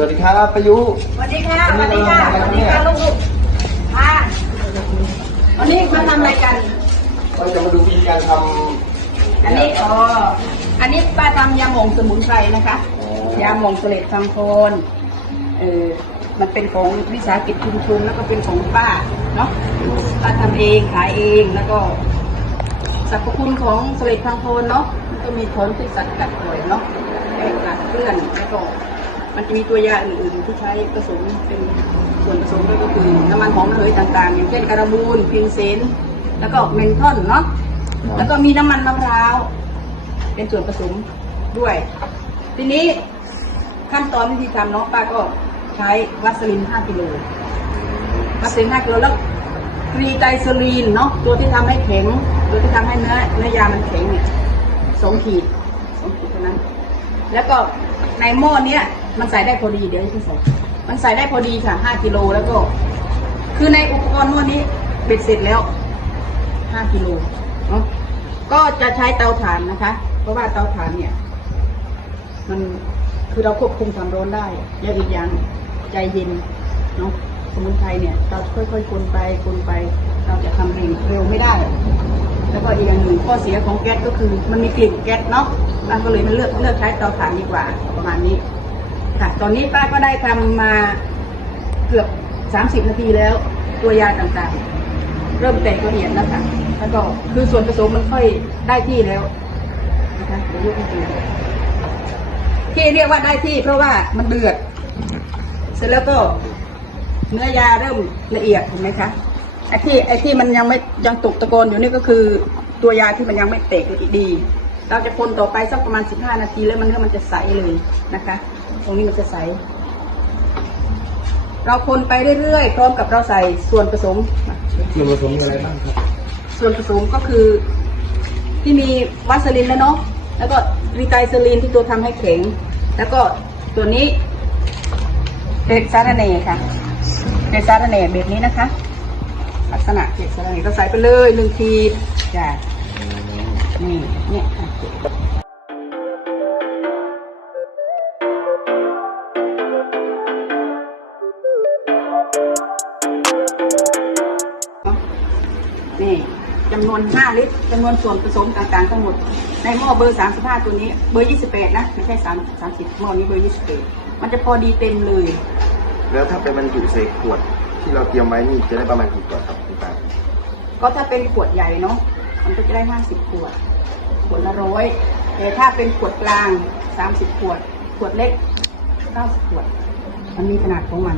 วัสดีครับประยุสวัสดีค่ะ สวัสดีค่ะ สวัสดีค่ะลูกๆค่ะวันนี้มาทำอะไรกัน เราจะมาดูวิธีการทำอันนี้อ๋ออันนี้ป้าทำยาหม่องสมุนไพรนะคะอ๋อยาหม่องเสลดทำโคนเออมันเป็นของวิสาหกิจชุมชนแล้วก็เป็นของป้าเนาะป้าทำเองขายเองแล้วก็สรรพคุณของเสลดทำโคนเนาะมันก็มีผลที่สัตว์กัดป่วยเนาะแก้กัดเลื่อนแล้วก็ มันจะมีตัวยาอื่นๆที่ใช้ผสมเป็นส่วนผสมด้วยก็คือน้ำมันหอมระเหยต่างๆ อย่างเช่นการบูนพินเซนแล้วก็เมนทอนเนาะแล้วก็มีน้ำมันมะพร้าว เป็นส่วนผสมด้วย ทีนี้ขั้นตอนวิธีทำเนาะป้าก็ใช้วัสลิน 5 กิโลวัสลิน 5 กิโลแล้วกรีไตรเซอรีนเนาะตัวที่ทำให้แข็ง ตัวที่ทำให้เนื้อเนื้อยามันแข็งเนี่ยสองขีดสองขีดเท่านั้น แล้วก็ในหม้อเนี้ยมันใส่ได้พอดีเดี๋ยวจะใส่มันใส่ได้พอดีค่ะ5กิโลแล้วก็ คือในอุปกรณ์หม้อนี้เบ็ดเสร็จแล้ว5กิโลเนาะก็จะใช้เตาถ่านนะคะ เพราะว่าเตาถ่านเนี่ย มันคือเราควบคุมความร้อนได้แล้วอีกอย่างใจเย็นเนาะสมุนไพรเนี่ย เราค่อยๆคนไปคนไป เราจะทำเร็วเร็วไม่ได้ แล้วก็อีกอย่างหนึ่งข้อเสียของแก๊สก็คือมันมีกลิ่นแก๊สเนาะป้าก็เลยมาเลือกเลือกใช้เตาถ่านดีกว่าประมาณนี้ ค่ะ ตอนนี้ป้าก็ได้ทำมาเกือบสามสิบนาทีแล้ว ตัวยาต่างๆ เริ่มแตกละเอียดแล้วค่ะแล้วก็คือส่วนผสมมันค่อยได้ที่แล้วนะคะเดี๋ยวยกให้ดูที่เรียกว่าได้ที่เพราะว่ามันเดือด เสร็จแล้วก็เนื้อยาเริ่มละเอียดเห็นไหมคะ ไอ้ที่ไอ้ที่มันยังไม่ยังตกตะโกนอยู่นี่ก็คือตัวยาที่มันยังไม่แตกดี เราจะคนต่อไปสักประมาณ 15 นาทีแล้วมันเนื้อมันจะใสเลยนะคะ ตรงนี้มันจะใส เราคนไปเรื่อยๆพร้อมกับเราใส่ส่วนผสม ส่วนผสมมีอะไรบ้างครับ ส่วนผสมก็คือ ที่มีวัสลินแล้วเนาะ แล้วก็รีไตรเซอรีนที่ตัวทำให้แข็ง แล้วก็ตัวนี้เด็ดซาระเน่ค่ะเด็ดซาระเน่แบบนี้นะคะ ลักษณะเด็ดซาระเน่ก็ใส่ไปเลยหนึ่งขีดจ้ะนี่เนี่ยนี่จำนวน5ลิตรจำนวนส่วนผสมต่างๆทั้งหมด ในหม้อเบอร์ 35 ตัวนี้เบอร์ 28 นะ ไม่ใช่3 30หม้อนี้เบอร์ 28 มันจะพอดีเต็มเลย แล้วถ้าเป็นบรรจุใส่ขวด ที่เราเตรียมไว้นี่จะได้ประมาณกี่ขวดครับคุณตาก็ถ้าเป็นขวดใหญ่เนาะมันก็จะได้ห้าสิบขวด ขวดละร้อยแต่ถ้าเป็นขวดกลางสามสิบขวด ขวดเล็กเก้าสิบขวด มันมีขนาดของมัน